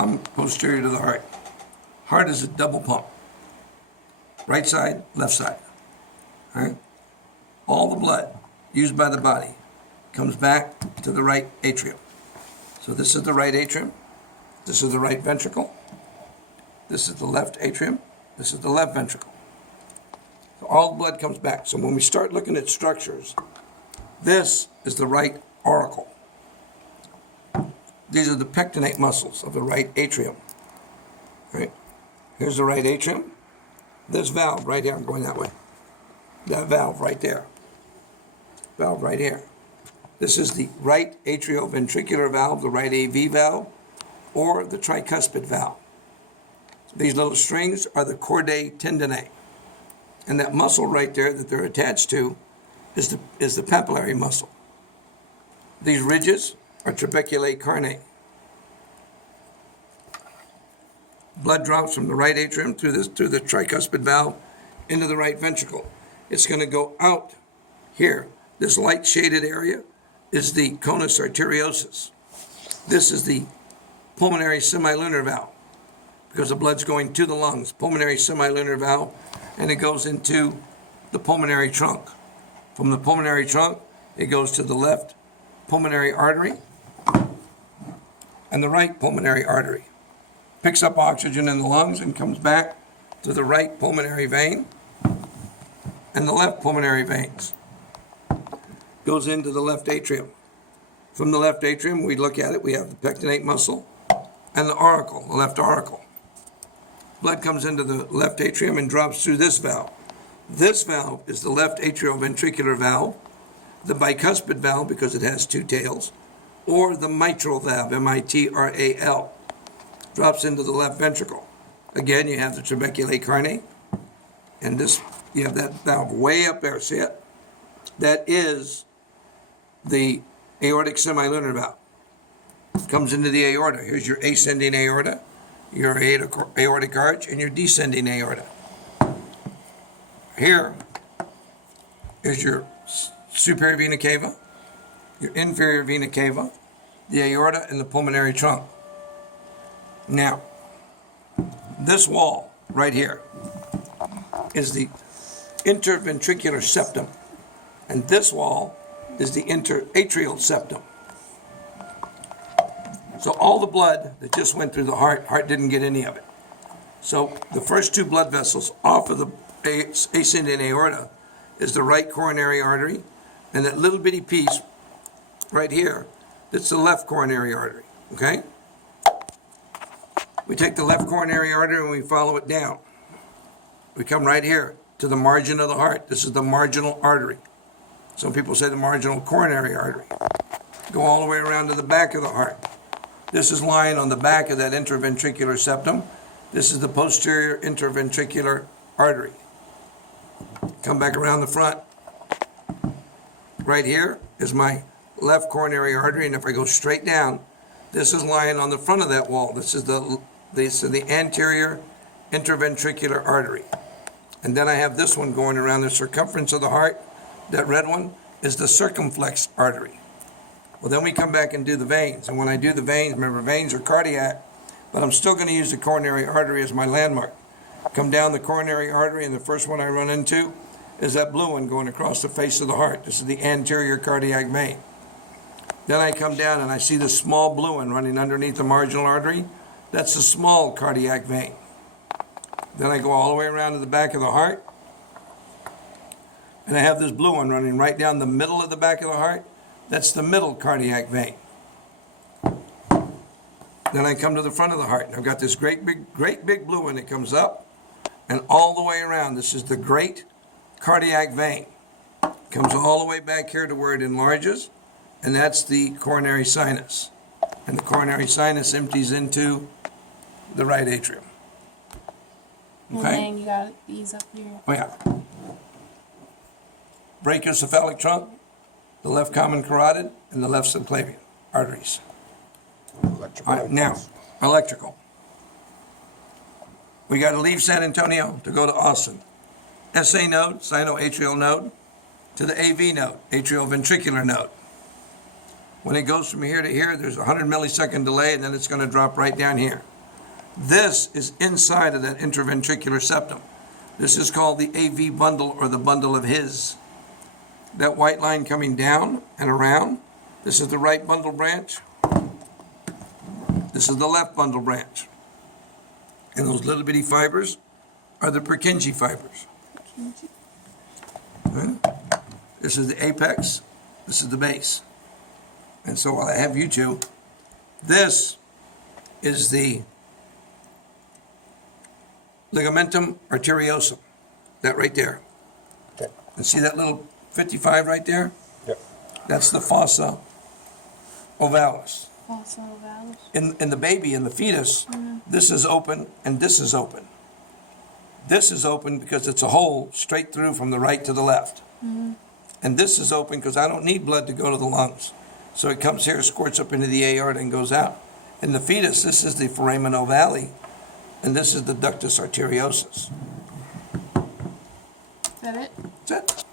I'm posterior to the heart. Heart is a double pump. Right side, left side. All right? All the blood used by the body comes back to the right atrium. So this is the right atrium. This is the right ventricle. This is the left atrium. This is the left ventricle. So all the blood comes back. So when we start looking at structures, this is the right auricle. These are the pectinate muscles of the right atrium. Right? Here's the right atrium. This valve right here, I'm going that way. That valve right there. Valve right here. This is the right atrioventricular valve, the right AV valve, or the tricuspid valve. These little strings are the chordae tendineae. And that muscle right there that they're attached to is the papillary muscle. These ridges are trabeculae carneae. Blood drops from the right atrium through the tricuspid valve into the right ventricle. It's going to go out here. This light shaded area is the conus arteriosus. This is the pulmonary semilunar valve because the blood's going to the lungs. Pulmonary semilunar valve, and it goes into the pulmonary trunk. From the pulmonary trunk, it goes to the left pulmonary artery and the right pulmonary artery. Picks up oxygen in the lungs and comes back to the right pulmonary vein and the left pulmonary veins. Goes into the left atrium. From the left atrium, we look at it, we have the pectinate muscle and the auricle, the left auricle. Blood comes into the left atrium and drops through this valve. This valve is the left atrioventricular valve, the bicuspid valve because it has two tails, or the mitral valve, M-I-T-R-A-L. Drops into the left ventricle. Again, you have the trabeculae carneae, and this, you have that valve way up there, see it? That is the aortic semilunar valve. Comes into the aorta. Here's your ascending aorta, your aortic arch, and your descending aorta. Here is your superior vena cava, your inferior vena cava, the aorta, and the pulmonary trunk. Now, this wall right here is the interventricular septum, and this wall is the interatrial septum. So all the blood that just went through the heart didn't get any of it. So the first two blood vessels off of the ascending aorta is the right coronary artery, and that little bitty piece right here, that's the left coronary artery, okay? We take the left coronary artery and we follow it down. We come right here to the margin of the heart. This is the marginal artery. Some people say the marginal coronary artery. Go all the way around to the back of the heart. This is lying on the back of that interventricular septum. This is the posterior interventricular artery. Come back around the front. Right here is my left coronary artery, and if I go straight down, this is lying on the front of that wall. This is the anterior interventricular artery. And then I have this one going around the circumference of the heart. That red one is the circumflex artery. Well, then we come back and do the veins. And when I do the veins, remember, veins are cardiac, but I'm still going to use the coronary artery as my landmark. Come down the coronary artery, and the first one I run into is that blue one going across the face of the heart. This is the anterior cardiac vein. Then I come down and I see this small blue one running underneath the marginal artery. That's the small cardiac vein. Then I go all the way around to the back of the heart, and I have this blue one running right down the middle of the back of the heart. That's the middle cardiac vein. Then I come to the front of the heart, and I've got this great big blue one that comes up and all the way around. This is the great cardiac vein. Comes all the way back here to where it enlarges, and that's the coronary sinus. And the coronary sinus empties into the right atrium. Okay. And then you got these up here. Oh yeah. Brachiocephalic trunk, the left common carotid, and the left subclavian arteries. All right, now, electrical. We got to leave San Antonio to go to Austin. SA node, sinoatrial node, to the AV node, atrioventricular node. When it goes from here to here, there's a 100 millisecond delay, and then it's going to drop right down here. This is inside of that interventricular septum. This is called the AV bundle, or the bundle of His. That white line coming down and around, this is the right bundle branch. This is the left bundle branch. And those little bitty fibers are the Purkinje fibers. Okay? This is the apex, this is the base. And so while I have you two, this is the ligamentum arteriosum, that right there. Okay. And see that little 55 right there? Yep. That's the fossa ovalis. Also valid. In the baby, in the fetus, this is open and this is open. This is open because it's a hole straight through from the right to the left. And this is open because I don't need blood to go to the lungs. So it comes here, squirts up into the aorta and goes out. In the fetus, this is the foramen ovale, and this is the ductus arteriosus. Is that it? That's it.